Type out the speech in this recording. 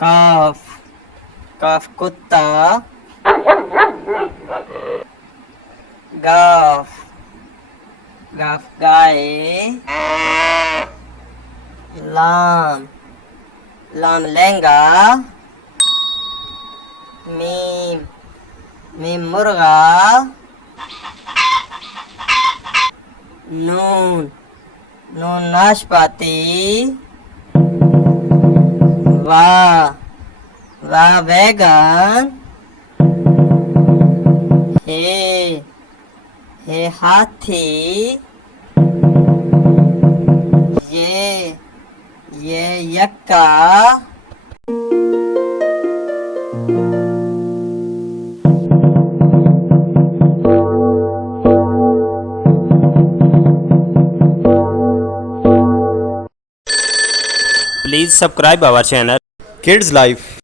काफ काफ कुत्ता, गाफ गाफ गाय, लाम लाम लहंगा, मीम मीम मुर्गा, नून नून नाशपाती, वाह वाह बैगन, हे हाथी, ये यक्का, Please subscribe our channel Kids Life.